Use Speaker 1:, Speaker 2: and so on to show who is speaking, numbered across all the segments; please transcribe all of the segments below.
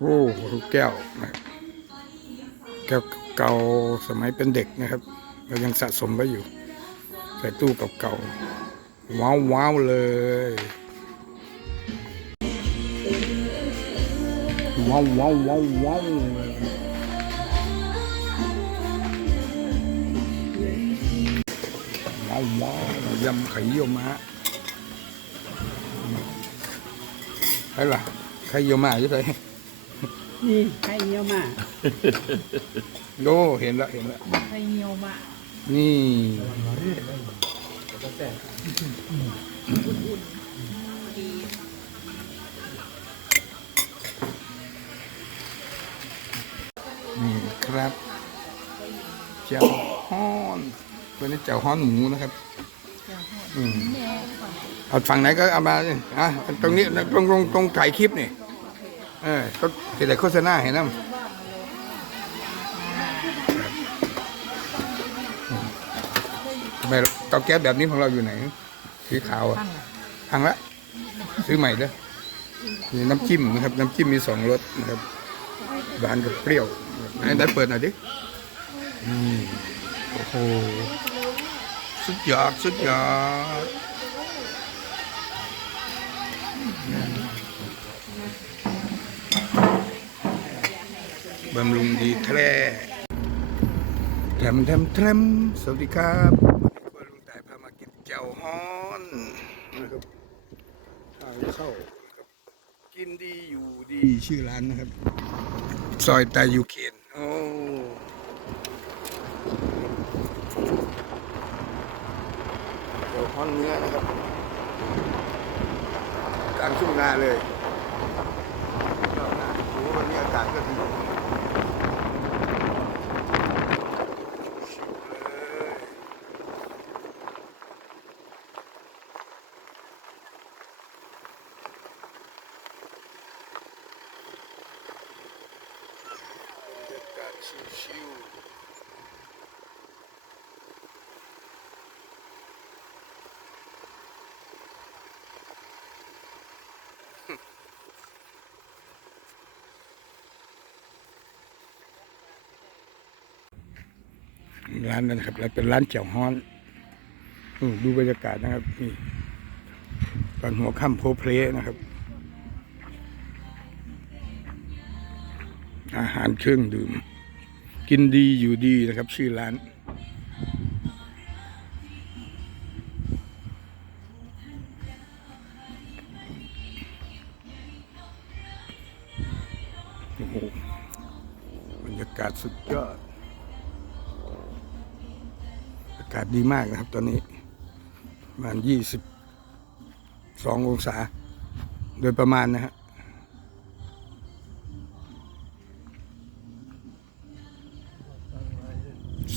Speaker 1: โอ้ลูกแก้วนะแก้วเก่าสมัยเป็นเด็กนะครับ เรายังสะสมไว้อยู่ ใส่ตู้เก่าๆว้าวว้าวเลยว้าวว้าวว้าวว้าวว้าวว้าวยำไข่เยี่ยวม้าใครล่ะไข่เยี่ยวม้าอยู่ไหน
Speaker 2: นี่ไข่เยี่ยวมา
Speaker 1: โลเห็นแล้วเห็นแล้ว
Speaker 2: ไข่เยี่ยวมา
Speaker 1: นี่นี่ครับเจ้าฮ้อนตัวนี้เจ้าฮ้อนหมูนะครับอืมเอาฝั่งไหนก็เอามาสิอะตรงนี้ตรงตรงตรงถ่ายคลิปนี่ เออก็แต่โฆษณาเห็นไหมทำไมเตาแก๊สแบบนี้ของเราอยู่ไหน สีขาวอะพังละ ซื้อใหม่เด้อมีน้ำจิ้มนะครับ น้ำจิ้มมีสองรสนะครับหวานกับเปรี้ยวไหนไหนเปิดหน่อยดิอืมโอ้โหสุดยอดสุดยอด บำรุงดีแท้แทมแทมแทมสวัสดีครับวันนี้ครัวลุงต่ายพามากินเจ้าฮ้อนนะครับทางเข้ากินดีอยู่ดีชื่อร้านนะครับ ซอยตายูเคนโอ้เจ้าฮ้อนเนื้อนะครับกลางทุ่งนาเลยวันนี้อากาศก็ดี ชิวเลยบรรยากาศชิวๆ ร้านนั้นครับแล้วเป็นร้านเจียวฮ้อนดูบรรยากาศนะครับนี่ตอนหัวค่ำโพเพลนะครับ อาหารเครื่องดื่ม กินดีอยู่ดีนะครับ ชื่อร้านโอ้โหบรรยากาศสุดยอด ศดีมากนะครับ ตอนนี้ประมาณยี่สิบสององศา โดยประมาณนะฮะ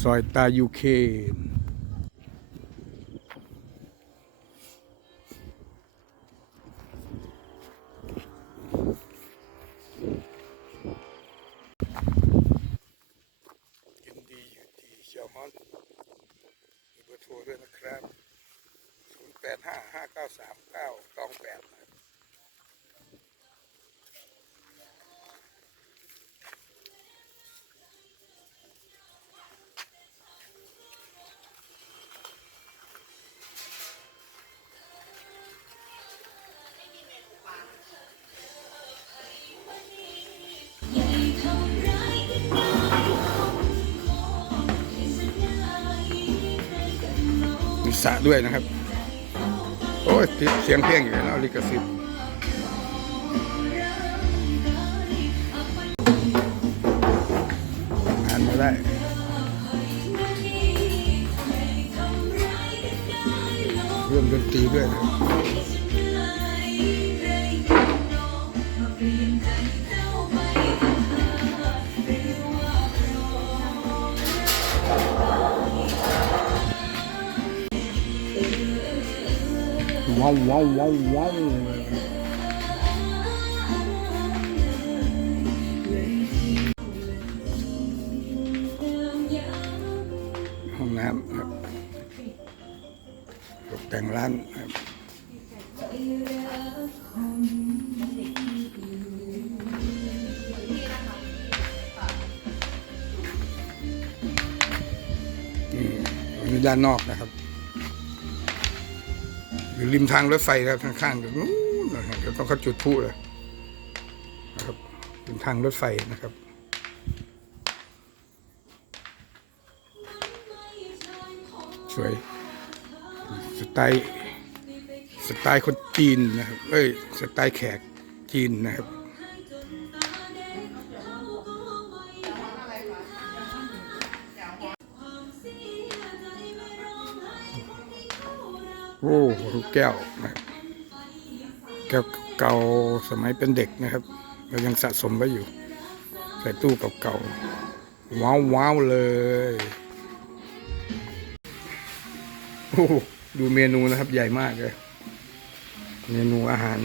Speaker 1: ซอยตายูเคนกินดีอยู่ดีเชียวฮอน เบอร์โทรด้วยนะครับ 0 8 5 5 9 3 9 2 8 ด้วยนะครับ โอ้ยเสียงเพลงอยู่แล้วลิขสิทธิ์อ่านมาได้เรื่องดนตรีด้วยนะ ครับว้ อยู่ริมทางรถไฟครับข้างๆตรงนู้นนะครับต้องเขาจุดพลุเลยนะครับริมทางรถไฟนะครับสวยสไตล์สไตล์คนจีนนะครับเอ้ยสไตล์แขกจีนนะครับ โอ้ลูกแก้วนะแก้วเก่าสมัยเป็นเด็กนะครับ เรายังสะสมไว้อยู่ ใส่ตู้เก่าๆว้าวว้าวเลยโอ้โหดูเมนูนะครับ ใหญ่มากเลย เมนูอาหาร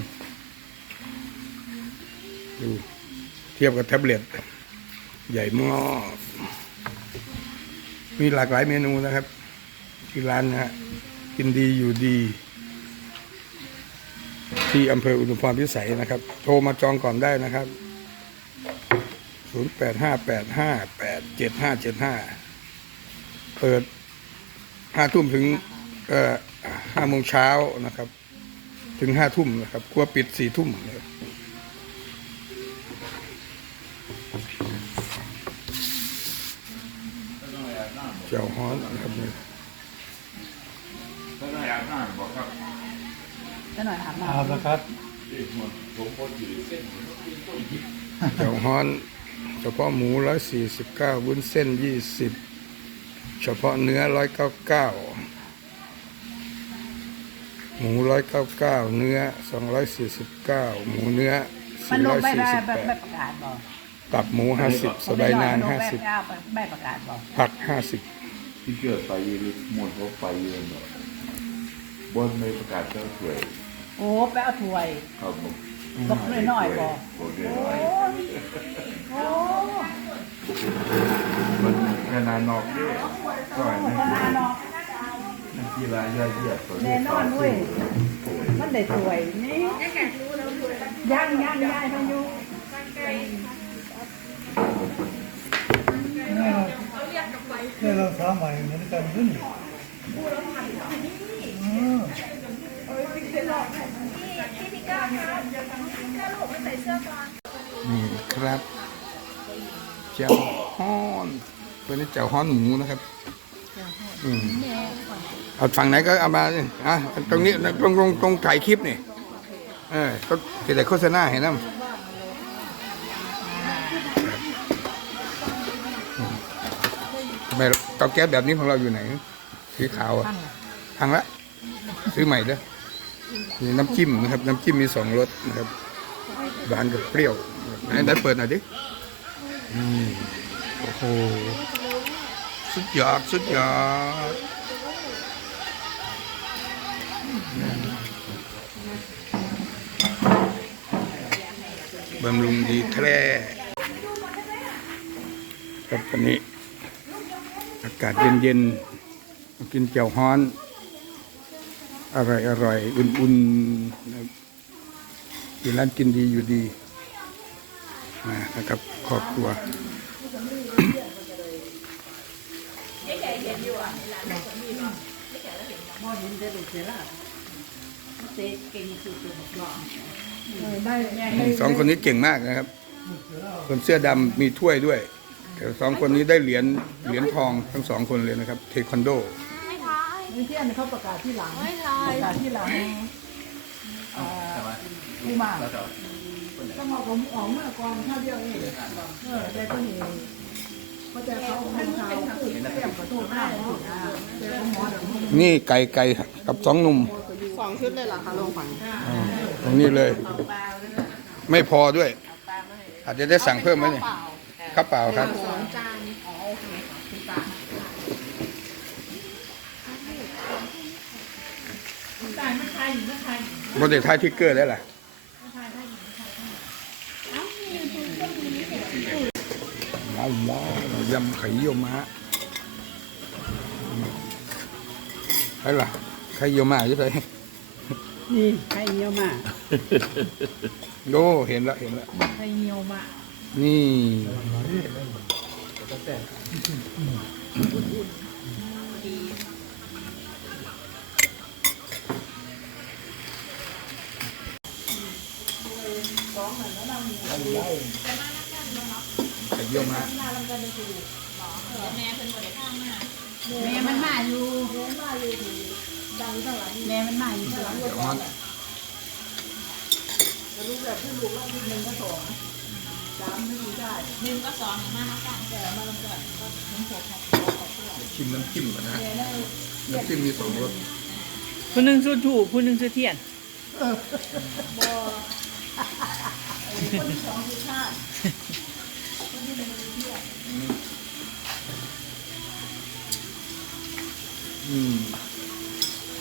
Speaker 1: ดูเทียบกับแท็บเล็ตใหญ่มากมีหลากหลายเมนูนะครับ ที่ร้านนะฮะ กินดีอยู่ดี ที่อำเภออุดมพรพิสัยนะครับ โทรมาจองก่อนได้นะครับ 0858587575 เปิดห้าทุ่มถึงห้าโมงเช้านะครับ ถึงห้าทุ่มนะครับครัวปิดสี่ทุ่มนะครับเจ้าฮ้อนนะครับ
Speaker 3: เอาละครับ
Speaker 1: เจ้าฮ้อนเฉพาะหมูร้อยสี่สิบเก้าวุ้นเส้นยี่สิบเฉพาะเนื้อร้อยเก้าเก้าหมูร้อยเก้าเก้าเนื้อสองร้อยสี่สิบเก้าหมูเนื้อำ
Speaker 2: มัน
Speaker 1: สี่
Speaker 2: ล
Speaker 1: ร้
Speaker 2: ง
Speaker 1: อย
Speaker 2: ไม่
Speaker 1: สี่
Speaker 2: ได้
Speaker 1: สิบ
Speaker 2: แบบ
Speaker 1: แป
Speaker 2: ไม่
Speaker 1: ด
Speaker 2: ประกาศบอก
Speaker 1: ตับหมูห้าสิบสบายนานห้าสิบ
Speaker 2: แบบไม่ประกาศบอก
Speaker 1: ผักห้าสิบ
Speaker 4: ที่เกิดไปยืนหมดเขาไปยืนแบบบนในประกาศเจ้าสวย
Speaker 2: โอ้แปะเอาถ้วย
Speaker 4: เขาบอก
Speaker 2: บอกน้อยๆบอก
Speaker 4: บอกเย
Speaker 2: โอ้
Speaker 4: อะ
Speaker 2: ยโอ้
Speaker 4: มันแค่นานนอกเนี่ยก็อันนี้
Speaker 2: ขนาดเนาะ
Speaker 4: นักกีฬาเยอะแยะตัว
Speaker 2: แน่นอนเว้ยมันได้ถ้วยนี่ย่างย่างย่างพายุ
Speaker 3: นี่เราสามใหม่เหมือนกันขึ้น
Speaker 1: นี่ครับเจ้าฮ้อนตัวนี้เจ้าฮ้อนหมูนะครับอืมเอาฝั่งไหนก็เอามาอะตรงนี้ตรงตรงตรงถ่ายคลิปนี่เออก็แต่โฆษณาเห็นไหมทำไมเตาแก๊สแบบนี้ของเราอยู่ไหนสีขาวอะพังละ ซื้อใหม่เด้อ นี่น้ำจิ้มนะครับ น้ำจิ้มมีสองรสนะครับ หวานกับเปรี้ยวไหนไหนเปิดหน่อยดิโอ้โห สุดยอด สุดยอดบำรุงดีแท้ครับวันนี้ อากาศเย็นๆกินเจียวฮ้อน อร่อยอร่อยๆอุ่นๆนะครับอยู่ร้านกินดีอยู่ดีมานะครับครอบครัวสองคนนี้เก่งมากนะครับ คนเสื้อดำมีถ้วยด้วยแต่สองคนนี้ได้เหรียญเหรียญทองทั้งสองคนเลยนะครับ เทควันโด
Speaker 2: นี่ที่อันนี้เขาประกาศที่หลัง
Speaker 5: ไม่ทา
Speaker 2: ป
Speaker 5: ย
Speaker 2: ระกาศที่หลังเอ่อผู้มาต้องเอาผมออกเมื่อก่อนถ้าเดียวเองเออแต่ก็นี่ก็จะเขาเอาของเขาพูดเรียบกับตัวข้าวเขาอ่าแต่ก็หมอเดี๋ยวมึง
Speaker 1: นี่ไก่ไก่กับสองหนุ่ม
Speaker 5: สองชุดเลยเหรอคะลงฝัง
Speaker 1: อ่าตรงนี้เลย ไม่พอด้วย อาจจะได้สั่งเพิ่มไหมเนี่ยข้าวเปล่าครับ
Speaker 5: สองจานา
Speaker 2: ยไม่ใครไม่ใคร
Speaker 1: โมเดลท้ายทิกเกอร์ได้ล่ะว้าวว้าวยำไข่เยี่ยวม้าใช่ล่ะไข่เยี่ยวม้าใช่ไหม
Speaker 2: นี่ไข่เยี่ยวมา
Speaker 1: โดเห็นแล้วเห็นแล้ว
Speaker 2: ไข่เยี่ยวมา
Speaker 1: นี่ไข่เยี่ยวมา
Speaker 5: แม่เพิ่นบ่ได้ข้างมา
Speaker 2: แม่มันมาอยู่แม่มาอยู่ที่ดังเท่าไหร่แม่มันมาอยู่ที่หลังรถ
Speaker 1: เดี๋ยว
Speaker 2: ก่อ
Speaker 1: มันน
Speaker 2: อะแต่ลูกแบบที่ลูกว่าที่หนึ่งก็สองสามไม่มีได้
Speaker 5: หนึ่งก็สองมานักกัน
Speaker 2: แต่มาลำเกิดก็ถึงหกหกหกเพื่อน
Speaker 1: ชิมน้ำจิ้มก่อนนะ
Speaker 2: แม่ได้
Speaker 1: น้ำจิ้มมีสองรส
Speaker 6: ผู้หนึ่งสุถูกผู้หนึ่งสุเทียน
Speaker 2: บอคนที่สองคือชาติคนที่หนึ่งคือเที่ยว
Speaker 1: อืม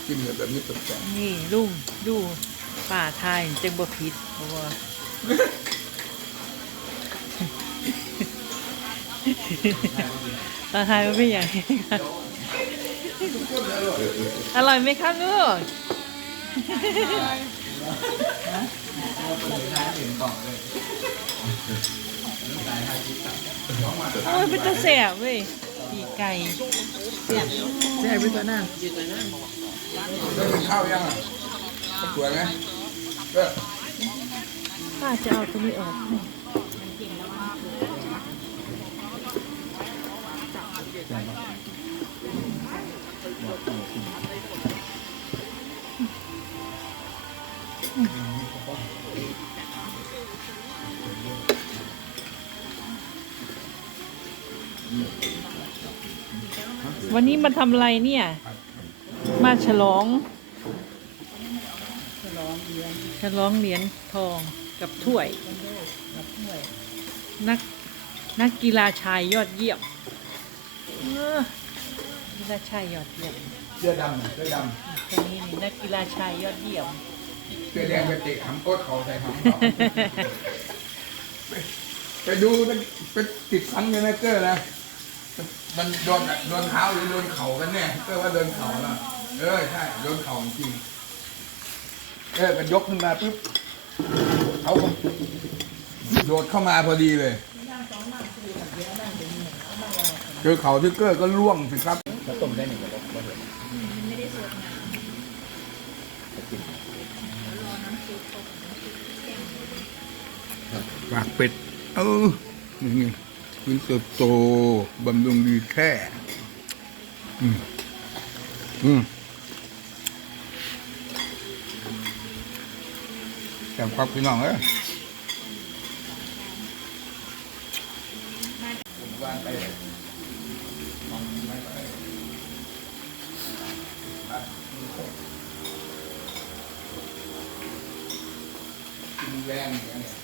Speaker 1: จิ้มแบบนี้ตกแต่ง
Speaker 6: นี่ลุงดูป่าไทยจังบ่ผิดเพราะว่าป่าไทยมันเป็นอย่างนี้ค่ะอร่อยไหมคะลูกโอ้ยเป็นตาแสบเว้ยปีกไก่
Speaker 2: ใช่ไปตัวนั้น
Speaker 1: แล้วกินข้าวยังอะสวยไหมเออ
Speaker 6: ป้าจะเอาตัวนี้ออกวันนี้มาทำอะไรเนี่ย มาฉลอง ฉลองเหรียญทองกับถ้วยนักนักกีฬาชายยอดเยี่ยมเออกีฬาชายยอดเยี่ยม
Speaker 1: เสื้อดำน่ะเสื้อด
Speaker 6: คนนี้นี่นักกีฬาชายยอดเยี่ยมำ
Speaker 1: เสื้อแดงไปเตะหำก้นเขาใส่หำเขาไปไปดูนะไปติดฟันกันนะเกอร์นะ มันโดนโดนเท้าหรือโดนเข่ากันแน่เกอร์ว่าโดนเข่าแล้ว เออใช่โดนเข่าจริงเออกันยกขึ้นมาปุ๊บเขาก็โดดเข้ามาพอดีเลยเจอเข่าที่เกอร์ก็ล่วงสิครับปากเป็ด เออนี่ไงวินโซโตบำรุงดีแท้อืม อืม แซ่บครับพี่น้องเอ้ยผมวานไปมองไม่ไปกินแรงอย่างเงี้ย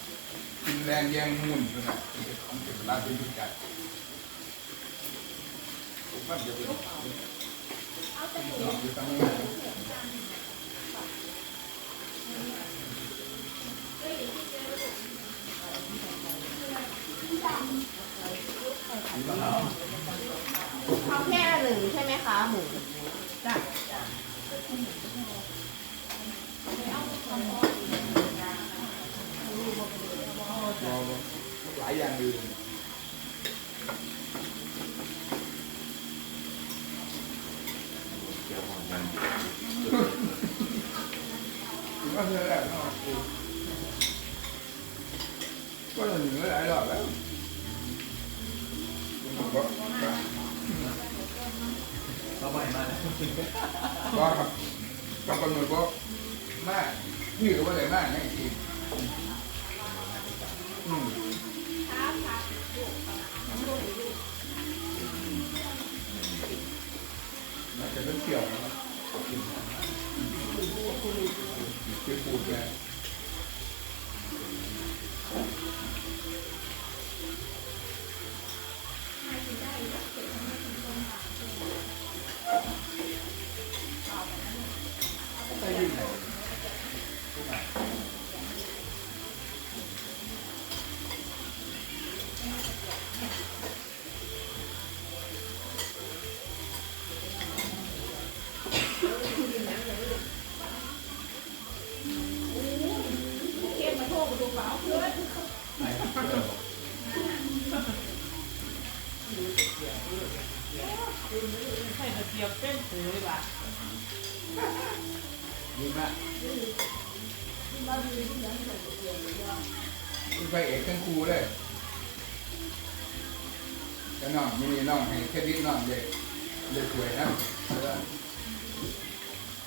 Speaker 1: กินแรงแย่งมุ่นนะของเก็บร้านเป็นพิกัดผมว่าเดี๋ยวไปลองดูตั้งนาน
Speaker 5: แค่หนึ่งใช่ไหมคะหมู
Speaker 1: หลายอย่างอยู่ก็เท่านั้นเนาะก็หนึ่งหลายรอบแล้วก็ก็ครับก็กำหนดว่ามากนี่ก็ว่าอะไรมากให้กินอืม อาจจะต้อง เกี่ยวนะครับคือปูดแก ทั้งคูเลยแล้วน้องมีน้องให้แค่นิดน้องเด็กเด็กสวยนะแล้ว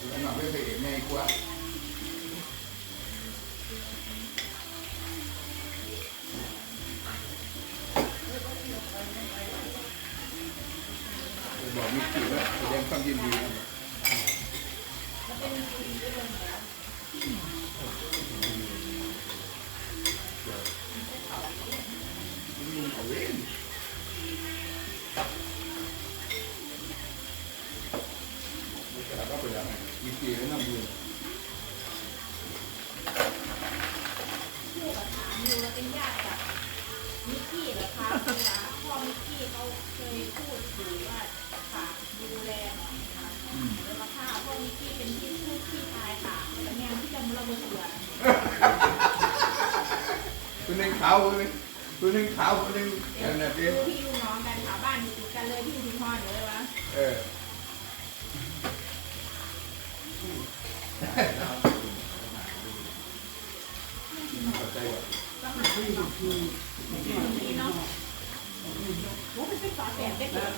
Speaker 1: แล้วน้องเป็นพระเอกง่ายกว่าบอกมิกกี้ว่าแสดงความยินดีนะ ขาว
Speaker 5: คน
Speaker 1: หนึ่งคนหนึ่งขาวคนหนึ่งแค่นั้นเอง
Speaker 5: ดูพี่ดูน้องกันค่ะบ้านอยู่ติดกันเลยพี่คุณพ่อเลยวะ
Speaker 1: เออ
Speaker 5: ดีเนาะโอ้เป็นเป็นฝาแฝดได้เกิด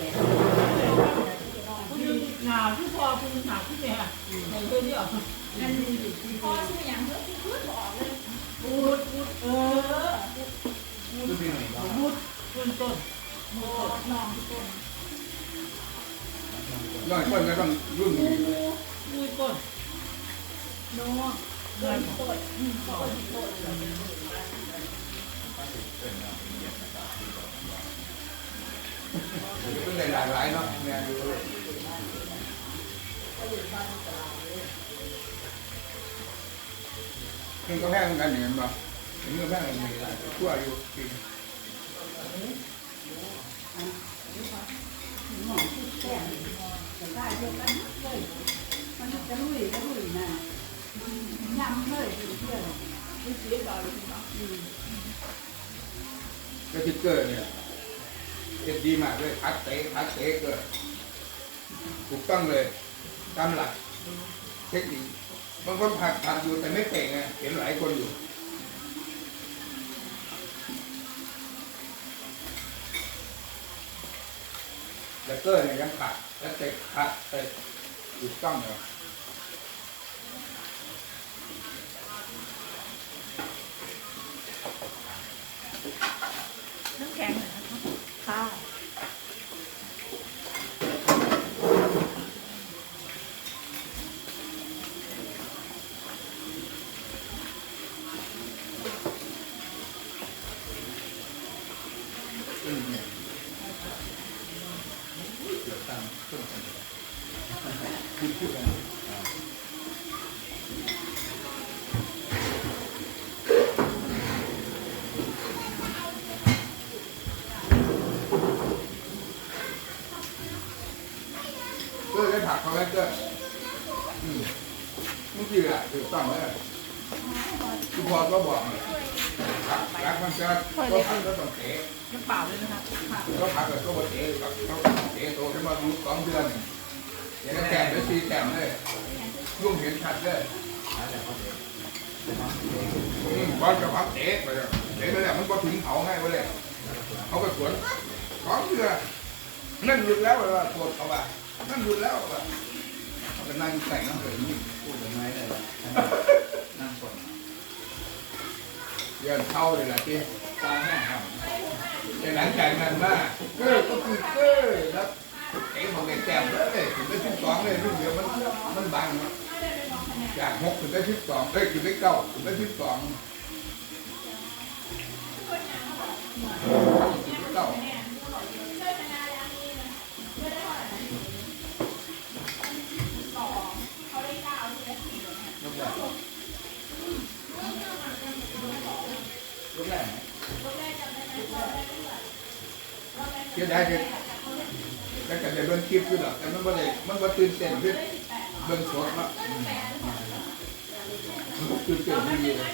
Speaker 2: คุณหนาวที่พอคุณหนาวที่แม่ในเรื่องนี้อะ
Speaker 5: อันพ่อชื่ออย่างเพื่อพูดบอกเลย
Speaker 2: พูดพูดเออ
Speaker 1: ดูที่ไหนบ้าง
Speaker 2: พูดต้นต้น
Speaker 5: โอ้น้องทุกคน
Speaker 1: น้อยคนก็ต้องรุ่นนี้
Speaker 2: พูดต้น
Speaker 5: น้องโดนโดดอืมโดนโดดเลย
Speaker 1: เป็นหลายหลายเนาะเนี่ยดูมันก็แพงกั
Speaker 2: เด็ด
Speaker 1: ดีมากเลยพัดเตะพัดเตะเกิดถูกต้องเลยตามหลักเทคนิคบางคนผัดผัดอยู่แต่ไม่เก่งไงเห็นหลายคนอยู่แล้วเกอร์เนี่ยยังผัดแล้วเตะผัดเตะถูกต้องเลย
Speaker 6: น้ำแข็งหน่อยนะคะค่ะ
Speaker 1: อืมเนี่ยเดี๋ยวตามต้นกันพูดพูดกันเกอ ร์ได้ผักเขาแล้วเกอร์อืมเมื่อกี้อะถูกต้องแล้วคุณพ่อก็บอกเนี่ยผักรักมันจะก็ผักก็ต้องเตะ
Speaker 6: น้ำเปล่าเลยนะคะ
Speaker 1: ก็พักกับตัวเตะกับเขาเตะโตขึ้นมาดูสองเดือนอย่างนั้นแต้มได้สี่แต้มเลยรุ่งเห็นชัดเลยอืมบอลกับพักเตะไปเลยเตะไปแล้วมันก็ถึงเขาง่ายไปเลยเขาก็สวนสองเดือนนั่นหยุดแล้วเลยว่าโกรธเขา ว่านั่นหยุดแล้วว่าเขาก็นั่งแต่งนั่งเลยนี่
Speaker 4: พูดยังไงเลยนั่งก่อน
Speaker 1: เดือนเข้าเลยละที่
Speaker 4: ตาแห้งครับ
Speaker 1: แต่หลังจากนั้นมาเก้อก็คือเก้อแล้วเตะของในแต้มเลยถึงได้สิบสองเลยลูกเดียวมันมันบังจากหกถึงได้สิบสองเอ้ยถึงได้เก้าถึงได้สิบสองเก้า
Speaker 4: ลูกแรกลูกแรก
Speaker 1: เสียดายเด็ดแต่ก็ได้เบิ่งคลิปอยู่ดอกแต่มันบ่ได้มันบ่ตื่นเต้นขึ้นเบิ่งสดเนาะมันบ่ตื่นเต้นดีเลย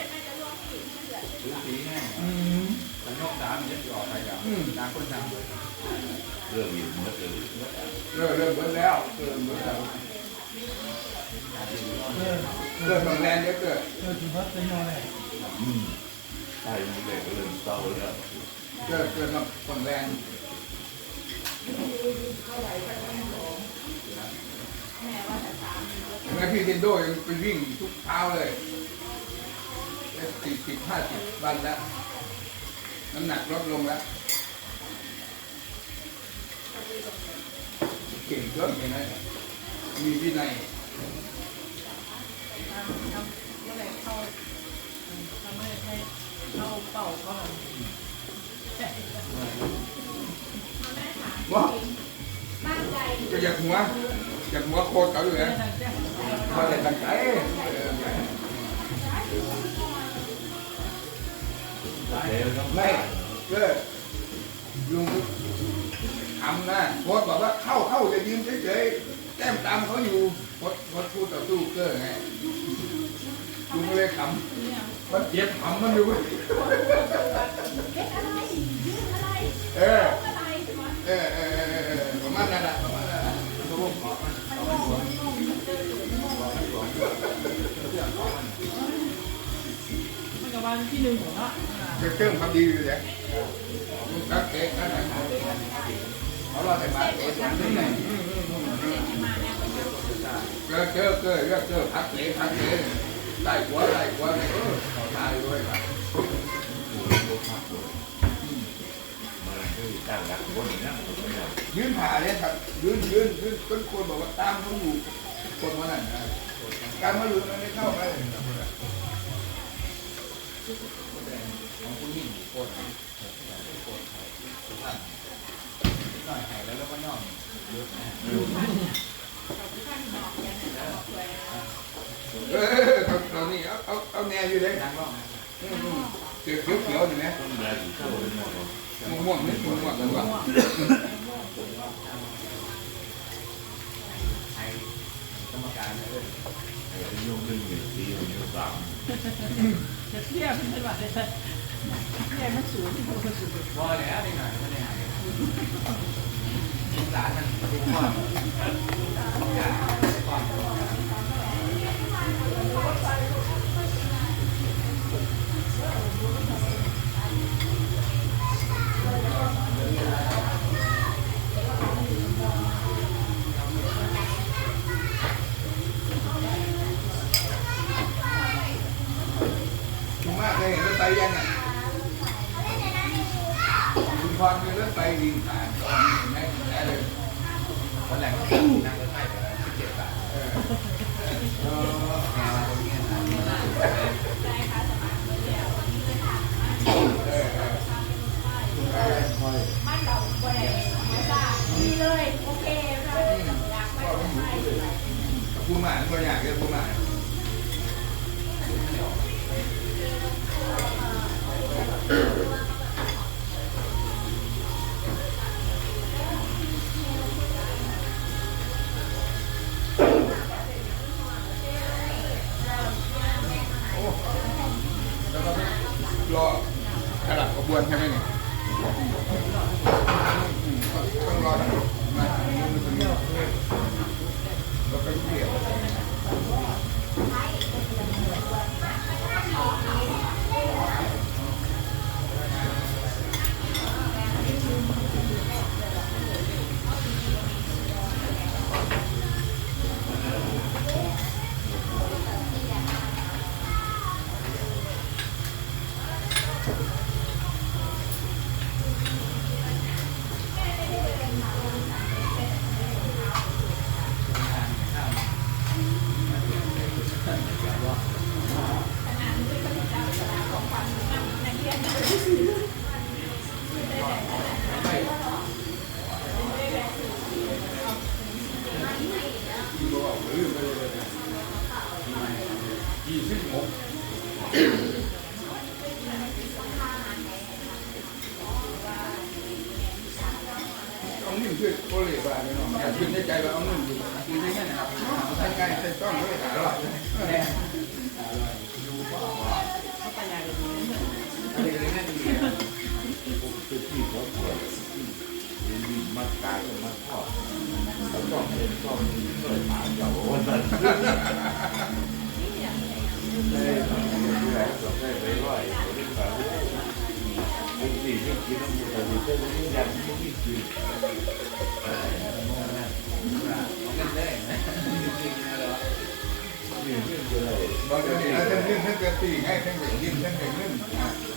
Speaker 4: หรือสีแห้ง
Speaker 1: อืม
Speaker 4: แต่นอกสามมันจะออกไปอย่างต่างคนต่างเลยเรื่องอยู่เมื่อเกิด
Speaker 1: เริ่มเริ่มเบิ่งแล้วเริ่มเบิ่งแล้ว
Speaker 3: เออ
Speaker 1: เริ่มต้องแรงเยอะเกิน
Speaker 3: เออถือว่าเป็นยังไง
Speaker 4: อืม ใช่มันเลยก็เริ่มเศร้าแล้ว
Speaker 1: เกิดเกิดมาคนแรงแม่พี่เทนโดยังไปวิ่งทุกเช้าเลยสี่สิบห้าสิบวันแล้ว น้ำหนักลดลงแล้ว เก่งเกินไปนะมีวินัย โคตรเขาอยู่นะพอได้ตั้งใจเออ
Speaker 4: เดี๋ยต้อง
Speaker 1: ไม่เลิกลุงทำนะโคตรบอกว่าเข้าเข้าจะยืนเฉยๆแต้มตามเขาอยู่โคตรโคตรพูดต่อสู้เกอร์ไงลุงเลยขำมันเจ็บขำมันอยู่
Speaker 5: เออ วั
Speaker 1: น
Speaker 2: ที่หนึ่งของเนาะ
Speaker 1: จะเติมความดีอยู่เลยลุงตักเก๊กนั่นแหละเขาเราแต่มาเก๊กมันได้ไงเกอเกอเกอเกอเกอพักเก๊พักเก๊ได้หัวได้หัวเลยเออเขาตายด้วยครับยืนผ่าเนี่ยครับยืนยืนยืนต้นคนบอกว่าตามเขาอยู่คนวันนั้นการมาอยู่ตรงนี้เข้าไป ของผู้หญิงคนหน่อยหายแล้วแล้วก็ย่องเออตอนนี้เอาเอาเอาแนวอยู่เลยเขียวเขียวเขียวอยู่นะ
Speaker 4: ต้องได้อยู่เท่าเลยนะ
Speaker 1: ม่วงม่วงกันว่า
Speaker 4: ไอ้ยุ่งเรื่องหนึ่งปีมันยุ่งสาม
Speaker 2: จะ เทียบเป็นแบบเลยเทียบมันสูงที่มันสูง
Speaker 1: พอแล้วไม่หน่อยไม่ได้หายสารมันดูว่าคุณมากเค ยเห็นรถไฟยังอะคุณพรมีรถไฟวิ่งผ่านตอนนี้แม่แม่เลยวันแรกก็นั่งรถไฟไปแล้วสิบเจ็ดบาทเออเออแนวตรงนี้นะเออเออคุณไปคอย
Speaker 5: บ้านเราบ่ได้ไม่ทราบดีเลยโอเคเลยอยากไปก็ไป
Speaker 1: ผู้หมานตัวอยางเรียกผู้หมาน บอกเดี๋
Speaker 2: ย
Speaker 4: วนี้ถ้าท่า
Speaker 1: นยื่นท่านจะตีให้ท่านจะยื่นท่านจะยื่น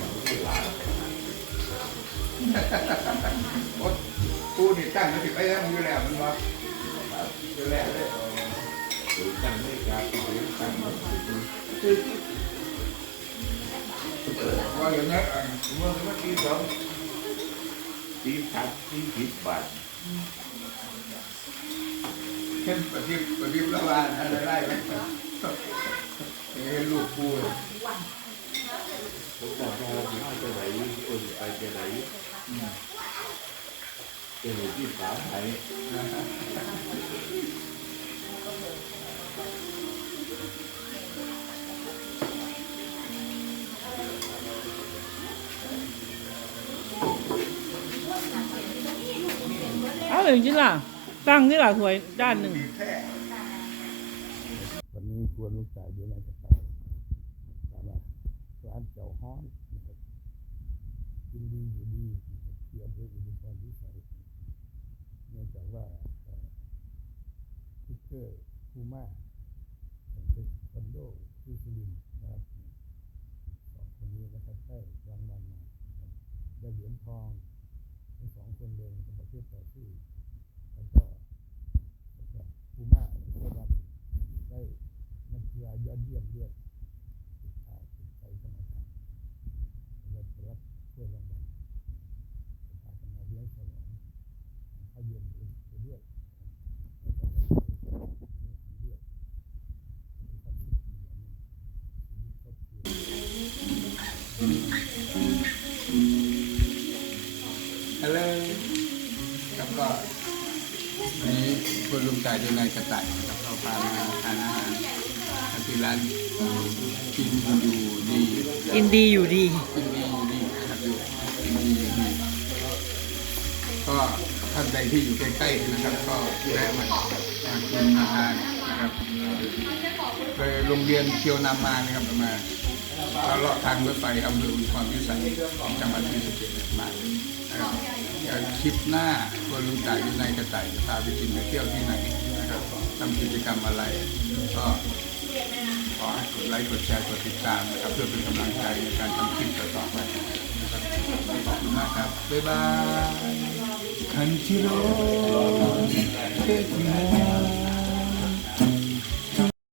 Speaker 1: อ
Speaker 4: ย่างที่หลาน
Speaker 1: โอ๊ยปูนี่ตั้งมาสิไปแล้วอยู่แล้วมันว่าอยู่แล้วเลย
Speaker 4: ตั้งไม่กล้าหรือตั้งไม่ถึง
Speaker 1: ว่าอย่างนั้นอะ
Speaker 4: เมื่อเมื่อปีสองปีสามปีสิบบาท
Speaker 1: เช่นปฏิบปฏิบละวานอะไรไล่ไปเอ้ลูกปู
Speaker 4: ผมบอก ว่าที่ห้าจะไหนคนไปจะไหนจะไหนที่สามไหน
Speaker 6: เอาหนึ่งชิ้นล่ะตั้งนี่ล่ะถวยด้านหนึ่ง
Speaker 1: วันนี้ควรลูกชายอยู่ในกระเป๋าแต่ว่า ร้านเจ้าฮ้อนกินดีอยู่ดีเทียบด้วยอุปกรณ์ที่ใส่เนื่องจากว่าทิกเกอร์คูมาเป็นคอนโดที่สุรินนะครับสองคนนี้นะครับได้รางวัลมาได้เหรียญทองทั้งสองคนเลยในประเภทต่อสู้แล้วก็คูมาได้รับได้นักกีฬายอดเยี่ยมด้วย คุณลุงจ่ายดูนายกระต่ายนะครับเราพามาทานอาหารที่ร้านกินอยู่ดี
Speaker 6: กินดีอยู่ดี
Speaker 1: กินดีอยู่ดีนะครับกินดีอยู่ดีก็ท่านใดที่อยู่ใกล้ๆนะครับ ก็แวะมามากินมาทานนะครับเคยโรงเรียนเคียวนำมานะครับมาเราเลาะทางรถไฟอำเภออุทุมพรพิสัยจังหวัดพิจิตรมานะครับเดี๋ยวคลิปหน้า คุณลุงจ่ายอยู่ในกระต่ายจะพาไปกินไปเที่ยวที่ไหนนะครับทำกิจกรรมอะไรก็ขอให้กดไลค์กดแชร์กดติดตามนะครับ เพื่อเป็นกำลังใจในการทำคลิปต่อๆไปนะครับขอบคุณมากครับบ๊ายบายคันชิโร่เทคิโม